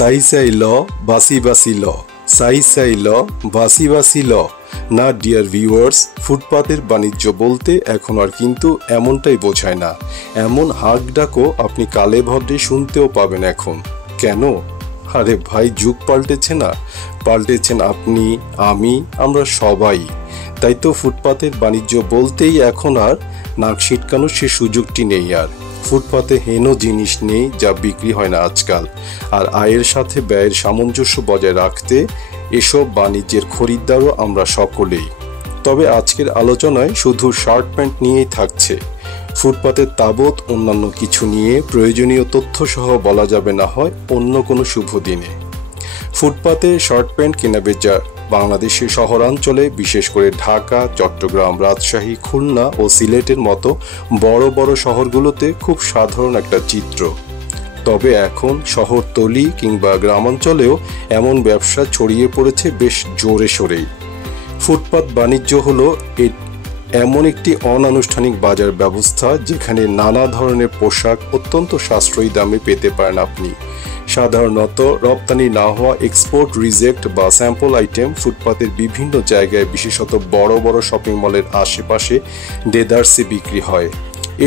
সাই সাই ল, বাসি বাসি ল, সাই সাই ল, বাসি বাসি ল। না ডিয়ার ভিউয়ার্স, ফুটপাতের বাণিজ্য বলতে এখন আর কিন্তু এমনটাই বোঝায় না। এমন হাঁক ডাকও আপনি কালে ভদ্রে শুনতেও পাবেন এখন। কেন? আরে ভাই, যুগ পাল্টেছে না? পাল্টেছেন আপনি, আমি, আমরা সবাই। তাই তো ফুটপাতের বাণিজ্য বলতেই এখন আর নাক ছিটকানোর সে সুযোগটি নেই আর। ফুটপাতে হেন জিনিস নেই যা বিক্রি হয় না আজকাল। আর আয়ের সাথে ব্যয়ের সামঞ্জস্য বজায় রাখতে এসব বাণিজ্যের খরিদ্দারও আমরা সকলেই। তবে আজকের আলোচনায় শুধু শার্ট প্যান্ট নিয়েই থাকছে। ফুটপাতের তাবৎ অন্যান্য কিছু নিয়ে প্রয়োজনীয় তথ্য সহ বলা যাবে না হয় অন্য কোনো শুভ দিনে। ফুটপাতে শার্ট প্যান্ট কেনাবেচা বাংলাদেশের শহরাঞ্চলে, বিশেষ করে ঢাকা, চট্টগ্রাম, রাজশাহী, খুলনা ও সিলেটের মতো বড় বড় শহরগুলোতে খুব সাধারণ একটা চিত্র। তবে এখন শহরতলি কিংবা গ্রামাঞ্চলেও এমন ব্যবসা ছড়িয়ে পড়েছে বেশ জোরে সোরেই। ফুটপাত বাণিজ্য হলো এমন একটি অনানুষ্ঠানিক বাজার ব্যবস্থা যেখানে নানা ধরনের পোশাক অত্যন্ত সাশ্রয়ী দামে পেতে পারেন আপনি। সাধারণত রপ্তানি না হওয়া এক্সপোর্ট রিজেক্ট বা স্যাম্পল আইটেম ফুটপাতের বিভিন্ন জায়গায়, বিশেষত বড় বড় শপিং মলের আশেপাশে দেদারসে বিক্রি হয়।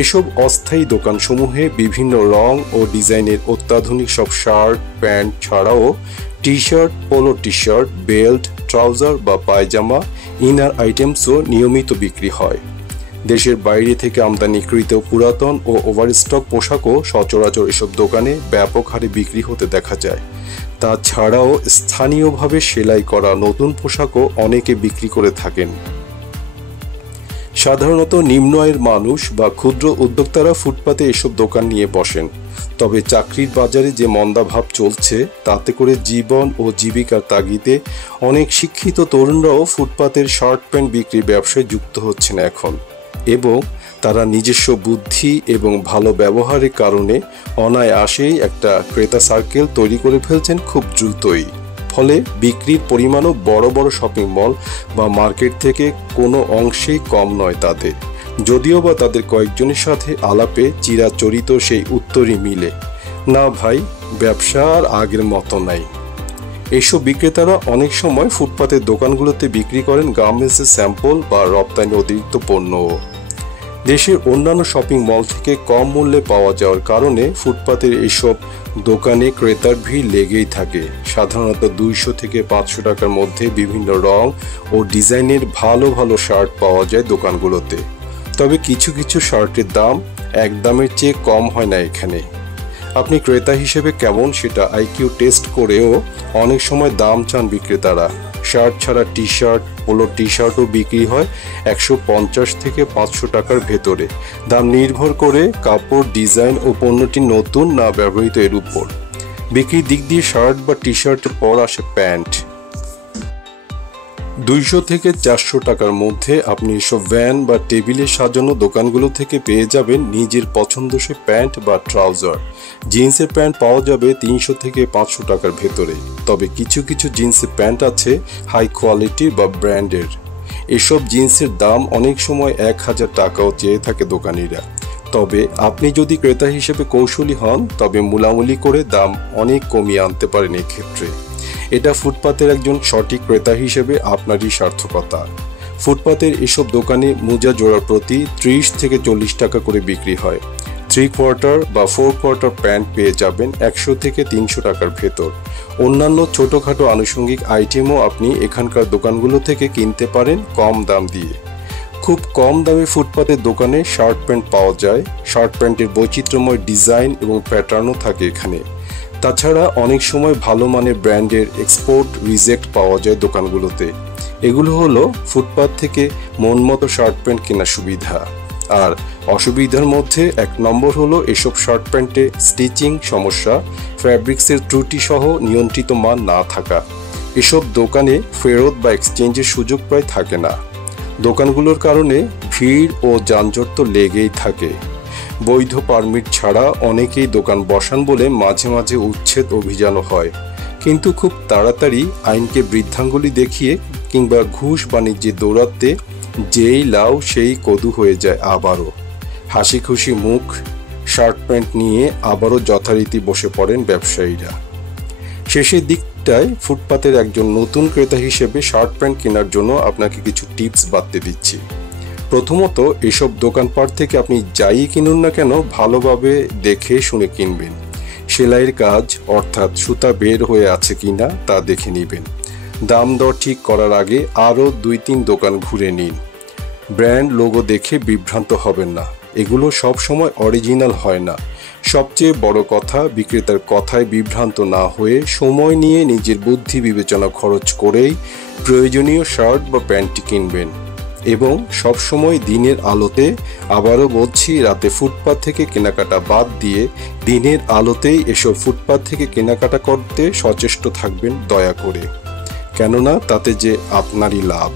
এসব অস্থায়ী দোকানসমূহে বিভিন্ন রং ও ডিজাইনের অত্যাধুনিক সব শার্ট প্যান্ট ছাড়াও T shirt, polo T shirt, belt, trouser বা পায়জামা, ইনার আইটেমসও নিয়মিত বিক্রি হয়। দেশের বাইরে থেকে আমদানিকৃত পুরাতন ও ওভারস্টক পোশাকও সচরাচর এসব দোকানে ব্যাপক হারে বিক্রি হতে দেখা যায়। তাছাড়াও স্থানীয়ভাবে সেলাই করা নতুন পোশাকও অনেকে বিক্রি করে থাকেন। সাধারণত নিম্ন আয়ের মানুষ বা ক্ষুদ্র উদ্যোক্তারা ফুটপাতে এসব দোকান নিয়ে বসেন। তবে চাকরির বাজারে যে মন্দাভাব চলছে, তাতে করে জীবন ও জীবিকার তাগিদে অনেক শিক্ষিত তরুণরাও ফুটপাতের শার্ট প্যান্ট বিক্রির ব্যবসায় যুক্ত হচ্ছেন এখন, এবং তারা নিজস্ব বুদ্ধি এবং ভালো ব্যবহারের কারণে অনায়াসেই একটা ক্রেতা সার্কেল তৈরি করে ফেলছেন খুব দ্রুতই। ফলে বিক্রির পরিমাণও বড় বড় শপিং মল বা মার্কেট থেকে কোনো অংশেই কম নয় তাদের। যদিও বা তাদের কয়েকজনের সাথে আলাপে চিরাচরিত সেই উত্তরই মিলে, না ভাই, ব্যবসা আর আগের মতো নাই। এইসব বিক্রেতারা অনেক সময় ফুটপাতের দোকানগুলোতে বিক্রি করেন গার্মেন্টসের স্যাম্পল বা রপ্তানি অতিরিক্ত পণ্যও। দেশের অন্যান্য শপিং মল থেকে কম মূল্যে পাওয়া যাওয়ার কারণে ফুটপাতের এইসব দোকানে ক্রেতার ভিড় লেগেই থাকে। সাধারণত 200 থেকে 500 টাকার মধ্যে বিভিন্ন রং ও ডিজাইনের ভালো ভালো শার্ট পাওয়া যায় দোকানগুলোতে। তবে কিছু কিছু শার্টের দাম এক দামের চেয়ে কম হয় না এখানে। আপনি ক্রেতা হিসেবে কেমন সেটা আইকিউ টেস্ট করেও অনেক সময় দাম চান বিক্রেতারা। শার্ট ছাড়া টি শার্ট, পোলো টি শার্টও বিক্রি হয় 150 থেকে 500 টাকার ভেতরে। দাম নির্ভর করে কাপড়, ডিজাইন ও পণ্যটি নতুন না ব্যবহৃত এর উপর। বিক্রির দিক দিয়ে শার্ট বা টি শার্টের পর আসে প্যান্ট। 200 থেকে 400 টাকার মধ্যে আপনি এসব ভ্যান বা টেবিলে সাজানো দোকানগুলো থেকে পেয়ে যাবেন নিজের পছন্দসই প্যান্ট বা ট্রাউজার। জিন্সের প্যান্ট পাওয়া যাবে 300 থেকে 500 টাকার ভেতরে। তবে কিছু কিছু জিন্সের প্যান্ট আছে হাই কোয়ালিটির বা ব্র্যান্ডের। এসব জিন্সের দাম অনেক সময় 1000 টাকাও চেয়ে থাকে দোকানিরা। তবে আপনি যদি ক্রেতা হিসেবে কৌশলী হন, তবে মুলামুলি করে দাম অনেক কমিয়ে আনতে পারেন এক্ষেত্রে। এটা ফুটপাতের একজন সঠিক ক্রেতা হিসেবে আপনারই সার্থকতা। ফুটপাতের এসব দোকানে মোজা জোড়া প্রতি 30 থেকে 40 টাকা করে বিক্রি হয়। 3/4 বা 4/4 প্যান্ট পেয়ে যাবেন 100 থেকে 300 টাকার ভেতর। অন্যান্য ছোটোখাটো আনুষঙ্গিক আইটেমও আপনি এখানকার দোকানগুলো থেকে কিনতে পারেন কম দাম দিয়ে। খুব কম দামে ফুটপাতের দোকানে শার্ট প্যান্ট পাওয়া যায়। শার্ট প্যান্টের বৈচিত্র্যময় ডিজাইন এবং প্যাটার্নও থাকে এখানে। তাছাড়া অনেক সময় ভালো মানের ব্র্যান্ডের এক্সপোর্ট রিজেক্ট পাওয়া যায় দোকানগুলোতে। এগুলো হলো ফুটপাত থেকে মন মতো শার্ট প্যান্ট কেনার সুবিধা। আর অসুবিধার মধ্যে 1 নম্বর হলো এসব শার্ট প্যান্টে স্টিচিং সমস্যা, ফ্যাব্রিক্সের ত্রুটি সহ নিয়ন্ত্রিত মান না থাকা। এসব দোকানে ফেরত বা এক্সচেঞ্জের সুযোগ প্রায় থাকে না। দোকানগুলোর কারণে ভিড় ও যানজট তো লেগেই থাকে। বৈধ পারমিট ছাড়া অনেকেই দোকান বসান বলে মাঝে মাঝে উচ্ছেদ অভিযানও হয়। কিন্তু খুব তাড়াতাড়ি আইনকে বৃদ্ধাঙ্গুলি দেখিয়ে কিংবা ঘুষ বাণিজ্যে দৌড়াতে যেই লাউ সেই কদু হয়ে যায় আবারও। হাসি খুশি মুখ, শার্ট প্যান্ট নিয়ে আবারও যথারীতি বসে পড়েন ব্যবসায়ীরা। শেষের দিকটায় ফুটপাতের একজন নতুন ক্রেতা হিসেবে শার্ট প্যান্ট কেনার জন্য আপনাকে কিছু টিপস বাততে দিচ্ছি। প্রথমত, এসব দোকানপাট থেকে আপনি যাই কিনুন না কেন ভালোভাবে দেখে শুনে কিনবেন। সেলাইয়ের কাজ অর্থাৎ সুতা বের হয়ে আছে কিনা তা দেখে নেবেন। দাম দর ঠিক করার আগে আরও 2-3 দোকান ঘুরে নিন। ব্র্যান্ড লোগো দেখে বিভ্রান্ত হবেন না, এগুলো সব সময় অরিজিনাল হয় না। সবচেয়ে বড় কথা, বিক্রেতার কথায় বিভ্রান্ত না হয়ে সময় নিয়ে নিজের বুদ্ধি বিবেচনা খরচ করেই প্রয়োজনীয় শার্ট বা প্যান্টটি কিনবেন। এবং সবসময় দিনের আলোতে, আবারও বলছি, রাতে ফুটপাত থেকে কেনাকাটা বাদ দিয়ে দিনের আলোতেই এসব ফুটপাত থেকে কেনাকাটা করতে সচেষ্ট থাকবেন দয়া করে, কেননা তাতে যে আপনারই লাভ।